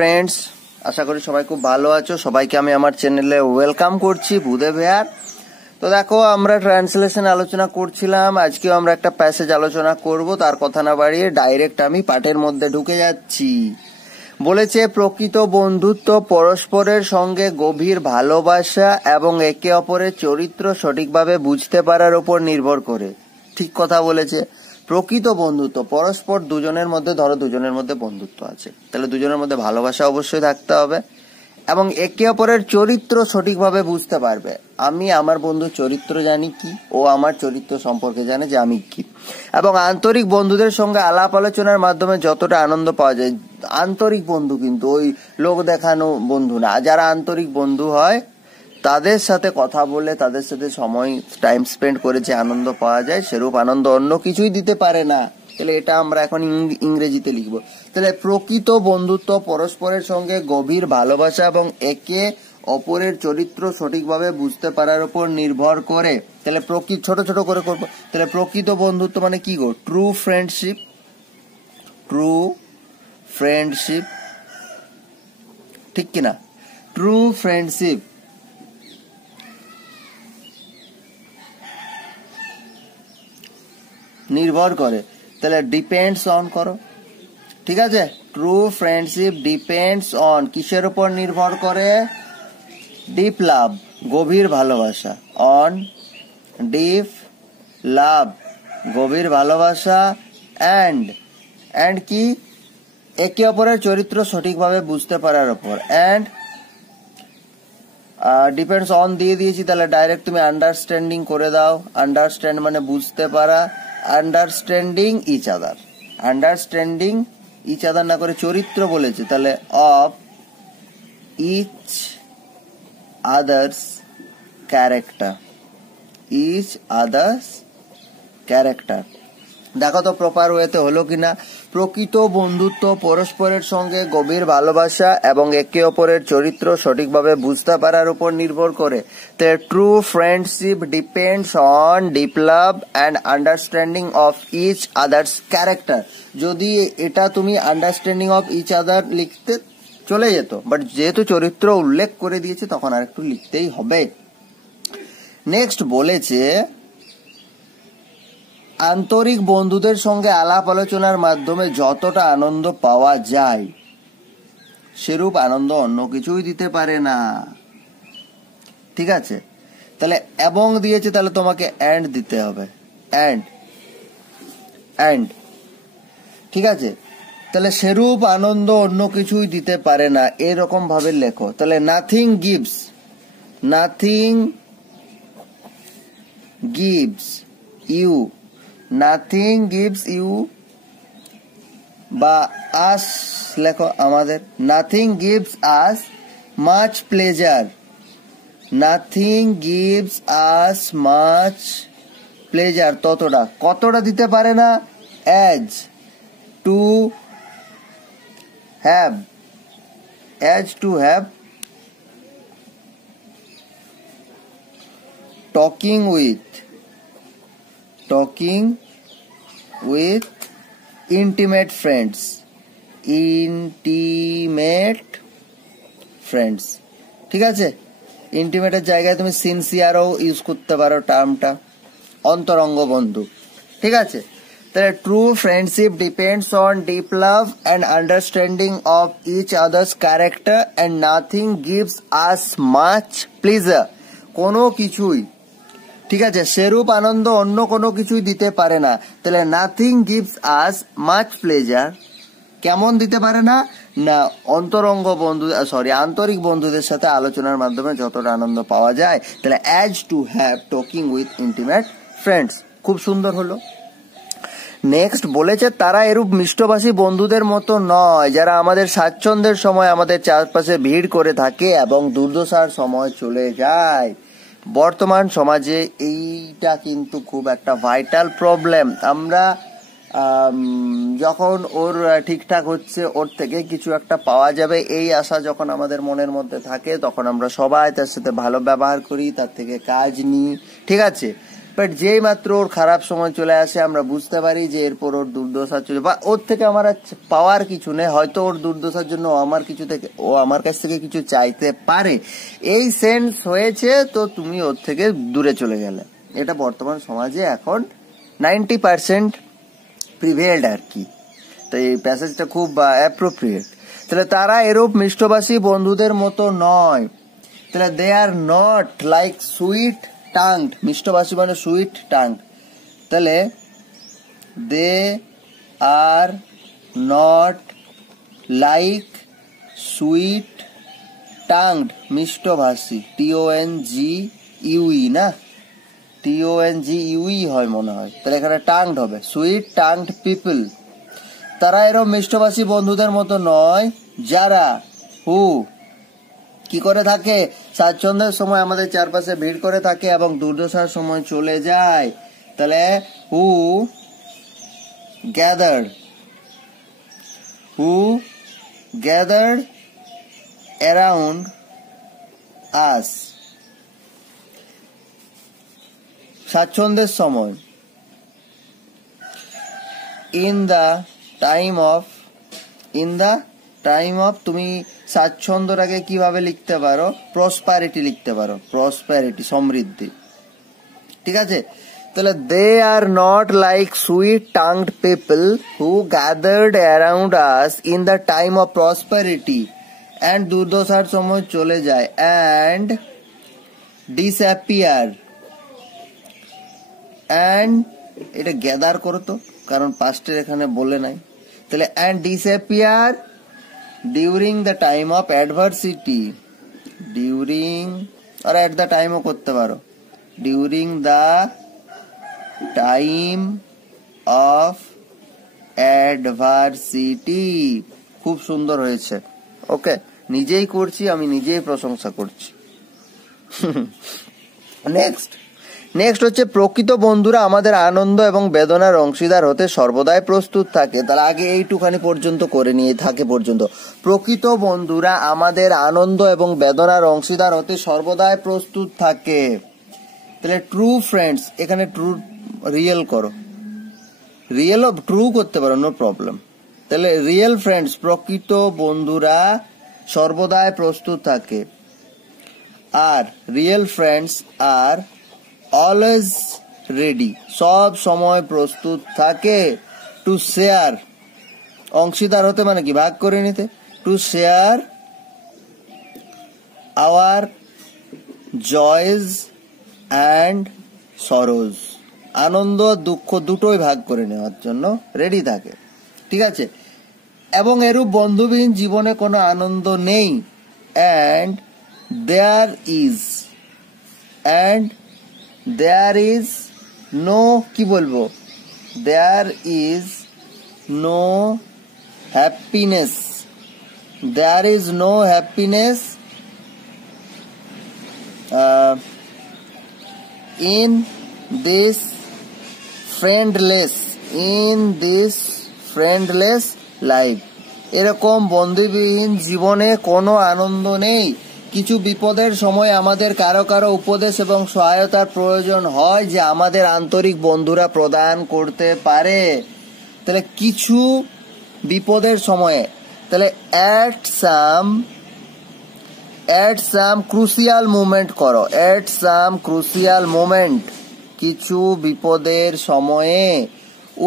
Friends, আশা করি সবাই খুব ভালো আছো। সবাইকে আমি আমার চ্যানেলে ওয়েলকাম করছি, ভূদেব হেয়ার। তো দেখো, আমরা ট্রান্সলেশন আলোচনা করছিলাম, আজকেও আমরা একটা প্যাসেজ আলোচনা করব। তার কথা না বাড়িয়ে ডাইরেক্ট আমি পাঠের মধ্যে ঢুকে যাচ্ছি। বলেছে, প্রকৃত বন্ধুত্ব পরস্পরের সঙ্গে গভীর ভালোবাসা এবং একে অপরের চরিত্র সঠিকভাবে বুঝতে পারার উপর নির্ভর করে। ঠিক কথা বলেছে। প্রকৃত বন্ধুত্ব পরস্পর দুজনের মধ্যে, ধরো দুজনের মধ্যে বন্ধুত্ব আছে, তাহলে দুজনের মধ্যে ভালোবাসা অবশ্যই থাকতে হবে এবং একে অপরের চরিত্র সঠিকভাবে বুঝতে পারবে। আমি আমার বন্ধুর চরিত্র জানি কি, ও আমার চরিত্র সম্পর্কে জানে যে আমি কি। এবং আন্তরিক বন্ধুদের সঙ্গে আলাপ আলোচনার মাধ্যমে যতটা আনন্দ পাওয়া যায়, আন্তরিক বন্ধু কিন্তু ওই লোক দেখানো বন্ধু না। যারা আন্তরিক বন্ধু হয় তাদের সাথে কথা বলে, তাদের সাথে সময় টাইম স্পেন্ড করে যে আনন্দ পাওয়া যায়, সেরূপ আনন্দ অন্য কিছুই দিতে পারে না। তাহলে এটা আমরা এখন ইংরেজিতে লিখবো। তাহলে প্রকৃত বন্ধুত্ব পরস্পরের সঙ্গে গভীর ভালোবাসা এবং একে অপরের চরিত্র সঠিকভাবে বুঝতে পারার উপর নির্ভর করে। তাহলে ছোট ছোট করে করবো। তাহলে প্রকৃত বন্ধুত্ব মানে কি গো? ট্রু ফ্রেন্ডশিপ, ট্রু ফ্রেন্ডশিপ, ঠিক কিনা? ট্রু ফ্রেন্ডশিপ নির্ভর করে, তাহলে ডিপেন্ডস অন করো, ঠিক আছে? ট্রু ফ্রেন্ডশিপ ডিপেন্ডস অন, কিসের উপর নির্ভর করে? ডিপ লাভ, গভীর ভালোবাসা। অন ডিপ লাভ, গভীর ভালোবাসা। অ্যান্ড কি? একে অপরের চরিত্র সঠিকভাবে বুঝতে পারার উপর। অ্যান্ড ডিপেন্ডস অন দিয়ে দিয়েছি, তাহলে ডাইরেক্ট তুমি আন্ডারস্ট্যান্ডিং করে দাও। আন্ডারস্ট্যান্ড মানে বুঝতে পারা। Understanding each other, understanding each other না করে চরিত্র বলেছে, তাহলে of each others character, each others character. দেখো তো প্রপার ওয়েতে হলো কিনা। প্রকৃত বন্ধুত্ব পরস্পরের সঙ্গে গভীর ভালোবাসা এবং একে অপরের চরিত্র সঠিকভাবে বুঝতে পারার উপর নির্ভর করে। True friendship depends on deep love and understanding of each others character. যদি এটা তুমি আন্ডারস্ট্যান্ডিং অফ ইচ আদার লিখতে চলে যেত, বাট যেহেতু চরিত্র উল্লেখ করে দিয়েছে তখন আর একটু লিখতেই হবে। নেক্সট বলেছে, আন্তরিক বন্ধুদের সঙ্গে আলাপ আলোচনার মাধ্যমে যতটা আনন্দ পাওয়া যায় সেরূপ আনন্দ অন্য কিছুই দিতে পারে না। ঠিক আছে? তাহলে এবং দিয়েছে, তাহলে তোমাকে অ্যান্ড দিতে হবে। অ্যান্ড ঠিক আছে? তাহলে সেরূপ আনন্দ অন্য কিছুই দিতে পারে না, এরকম ভাবে লেখো। তাহলে nothing gives you, nothing gives you বা আস লেখো আমাদের। Nothing gives us much pleasure, nothing gives us much pleasure. কতটা দিতে পারে না? As to have talking with intimate friends, ঠিক আছে? ইন্টিমেটের জায়গায় তুমি সিনসিয়ারও ইউজ করতে পারো টার্মটা, অন্তরঙ্গ বন্ধু। ঠিক আছে? তাহলে true friendship depends on deep love and understanding of each others character and nothing gives us much pleasure. কোনো কিছুই, ঠিক আছে, সেরূপ আনন্দ অন্য কোনো কিছুই দিতে পারে না। তাহলে nothing gives us much pleasure কেমন দিতে পারে না? না আন্তরিক বন্ধুদের সাথে আলোচনার মাধ্যমে যতটা আনন্দ পাওয়া যায়। তাহলে as to have talking with intimate friends. খুব সুন্দর হলো। নেক্সট বলেছে, তারা এরূপ মিষ্টভাষী বন্ধুদের মতো নয় যারা আমাদের স্বাচ্ছন্দ্যের সময় আমাদের চারপাশে ভিড় করে থাকে এবং দুর্দশার সময় চলে যায়। বর্তমান সমাজে এইটা কিন্তু খুব একটা ভাইটাল প্রবলেম। আমরা যখন ওর ঠিকঠাক হচ্ছে, ওর থেকে কিছু একটা পাওয়া যাবে এই আশা যখন আমাদের মনের মধ্যে থাকে, তখন আমরা সবাই তার সাথে ভালো ব্যবহার করি, তার থেকে কাজ নিই, ঠিক আছে? বাট যেই মাত্র ওর খারাপ সময় চলে আসে আমরা বুঝতে পারি যে এরপর ওর দুর্দশা চলে, বা ওর থেকে আমার পাওয়ার কিছু নেই, হয়তো ওর দুর্দশার জন্য ও আমার কাছ থেকে কিছু চাইতে পারে, এই সেন্স হয়েছে, তো তুমি ওর থেকে দূরে চলে গেলে। এটা বর্তমান সমাজে এখন 90% প্রিভেলড আর কি। তো এই প্যাসেজটা খুব অ্যাপ্রোপ্রিয়েট। তাহলে তারা এরূপ মিষ্টভাষী বন্ধুদের মতো নয়, তাহলে they are not like sweet tongued, মিষ্টভাষী মানে সুইট টাঙ্গড, তাহলে they are not like sweet tongued মিষ্টভাষী, TONGUE না, TONGUE হয় মনে হয়, তাহলে এখানে টাঙ্গড হবে, সুইট টাঙ্গড পিপল। তারা এরকম মিষ্টভাষী বন্ধুদের মতো নয় যারা কি করে থাকে, স্বাচ্ছন্দ্যের সময় আমাদের চারপাশে ভিড় করে থাকে এবং দুর্দশার সময় চলে যায়। তাহলে হু গ্যাদার্ড অ্যারাউন্ড আস, স্বাচ্ছন্দ্যের সময়, ইন দ্য টাইম অফ তুমি স্বাচ্ছন্দ্যটাকে কিভাবে লিখতে পারো, প্রসপারিটি লিখতে পারো, প্রসপারিটি সমৃদ্ধি, ঠিক আছে। তাহলে they are not like sweet tongued people who gathered around us in the time of prosperity and দুর্দশার সময় চলে যায়, অ্যান্ড ডিসঅ্যাপিয়ার, অ্যান্ড এটা গ্যাদার করো তো, কারণ পাস্টের এখানে বলে নাই, তাহলে and disappear during the time of adversity, during আর অ্যাট দ্য টাইমও করতে পারো, during the time of adversity, খুব সুন্দর হয়েছে। ওকে, নিজেই করছি, আমি নিজেই প্রশংসা করছি। নেক্সট হচ্ছে প্রকৃত বন্ধুরা আমাদের আনন্দ এবং বেদনার অংশীদার হতে সর্বদাই প্রস্তুত থাকে। তাহলে আগে এইটুখানি পর্যন্ত করে নিয়ে থাকে পর্যন্ত, প্রকৃত বন্ধুরা আমাদের আনন্দ এবং বেদনার অংশীদার হতে সর্বদাই প্রস্তুত থাকে। তাহলে ট্রু ফ্রেন্ডস, এখানে ট্রু রিয়েল করো, রিয়েল ট্রু করতে পারো, নো প্রবলেম। তাহলে রিয়েল ফ্রেন্ডস, প্রকৃত বন্ধুরা সর্বদাই প্রস্তুত থাকে, আর real friends are always ready, সব সময় প্রস্তুত থাকে, টু শেয়ার, অংশীদার হতে মানে কি, ভাগ করে নিতে, to share our joys and sorrows, আনন্দ দুঃখ দুটোই ভাগ করে নেওয়ার জন্য রেডি থাকে, ঠিক আছে। এবং এরূপ বন্ধুবিহীন জীবনে কোনো আনন্দ নেই, অ্যান্ড দেয়ার ইজ নো, কি বলবো, there is no happiness, there is no happiness in this friendless life, এরকম বন্ধুবিহীন জীবনে কোনো আনন্দ নেই। কিছু বিপদের সময় আমাদের কারো কারো উপদেশ এবং সহায়তার প্রয়োজন হয়, যে আমাদের আন্তরিক বন্ধুরা প্রদান করতে পারে। তাহলে কিছু বিপদের সময়ে, তাহলে at some crucial moment করো, at some crucial moment, কিছু বিপদের সময়ে,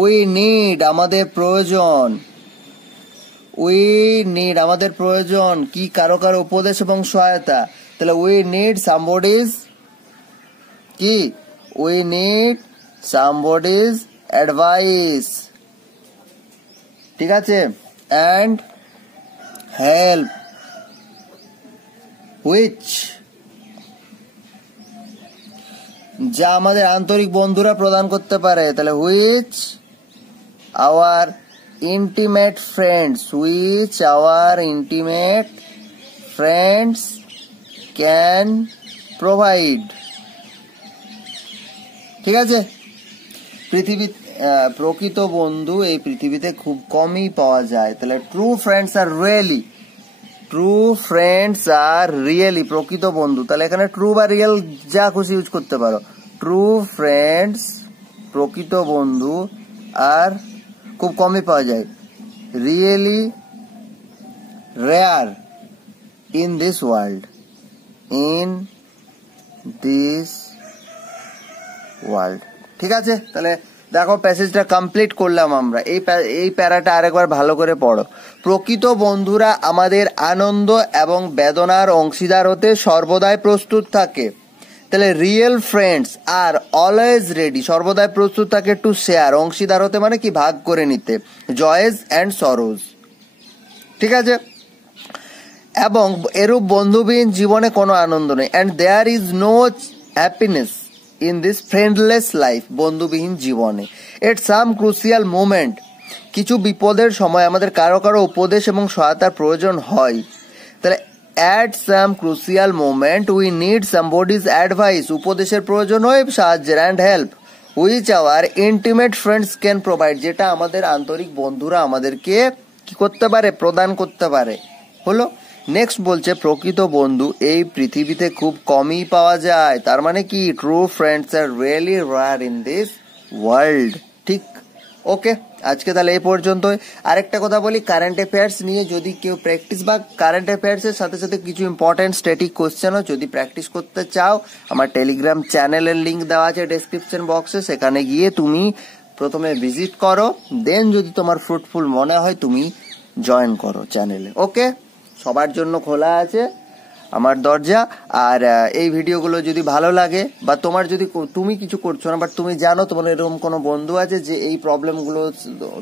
we need আমাদের প্রয়োজন, কি কারো কারো উপদেশ এবং সহায়তা। তাহলে we need somebody's advice, ঠিক আছে, and help which, যা আমাদের আন্তরিক বন্ধুরা প্রদান করতে পারে। তাহলে which our intimate friends can provide, ঠিক আছে। প্রকৃত বন্ধু এই পৃথিবীতে খুব কমই পাওয়া যায়। তাহলে ট্রু ফ্রেন্ডস আর রিয়েলি প্রকৃত বন্ধু। তাহলে এখানে ট্রু বা রিয়েল যা খুশি ইউজ করতে পারো। ট্রু ফ্রেন্ডস, প্রকৃত বন্ধু আর খুব কমই পাওয়া যায়, really rare in this world, ঠিক আছে? তাহলে দেখো প্যাসেজটা কমপ্লিট করলাম আমরা। এই প্যারাটা আরেকবার ভালো করে পড়ো। প্রকৃত বন্ধুরা আমাদের আনন্দ এবং বেদনার অংশীদার হতে সর্বদাই প্রস্তুত থাকে। তাহলে real friends are always ready, সর্বদাই প্রস্তুত থাকে টু শেয়ার, অংশীদার হতে মানে কি ভাগ করে নিতে, জয়েস অ্যান্ড সরোজ, ঠিক আছে? এবং এরূপ বন্ধুবিহীন জীবনে কোনো আনন্দ নেই। And there is no happiness in this friendless life, বন্ধুবিহীন জীবনে। এট সাম ক্রুশিয়াল মোমেন্ট, কিছু বিপদের সময় আমাদের কারো কারো উপদেশ এবং সহায়তার প্রয়োজন হয়। তাহলে at some crucial moment we need somebody's advice, উপদেশের প্রয়োজন হয়, সাহায্যের, and help which our intimate friends can provide, যেটা আমাদের আন্তরিক বন্ধুরা আমাদেরকে কি করতে পারে, প্রদান করতে পারে। হলো নেক্সট বলছে প্রকৃত বন্ধু এই পৃথিবীতে খুব কমই পাওয়া যায়। তার মানে কি true friends are really rare in this world, ঠিক? ওকে, আজকে তাহলে এই পর্যন্তই। আরেকটা কথা বলি, কারেন্ট অ্যাফেয়ার্স নিয়ে যদি কেউ প্র্যাকটিস বা কারেন্ট অ্যাফেয়ার্স এর সাথে সাথে কিছু ইম্পর্টেন্ট স্ট্যাটিক কোশ্চেনও যদি প্র্যাকটিস করতে চাও, আমার টেলিগ্রাম চ্যানেলের লিঙ্ক দেওয়া আছে ডেসক্রিপশন বক্সে, সেখানে গিয়ে তুমি প্রথমে ভিজিট করো, দেন যদি তোমার ফ্রুটফুল মনে হয় তুমি জয়েন করো চ্যানেলে। ওকে, সবার জন্য খোলা আছে আমার দরজা। আর এই ভিডিওগুলো যদি ভালো লাগে বা তোমার যদি তুমি কিছু করছো না বাট তুমি জানো তোমার এরকম কোনো বন্ধু আছে যে এই প্রবলেমগুলো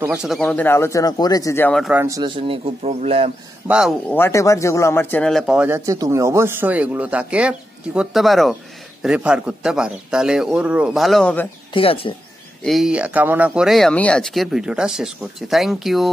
তোমার সাথে কোনোদিন আলোচনা করেছে যে আমার ট্রান্সলেশন নিয়ে খুব প্রবলেম বা হোয়াট এভার, যেগুলো আমার চ্যানেলে পাওয়া যাচ্ছে, তুমি অবশ্যই এগুলো তাকে কি করতে পারো, রেফার করতে পারো, তাহলে ওর ভালো হবে, ঠিক আছে? এই কামনা করেই আমি আজকের ভিডিওটা শেষ করছি। Thank you.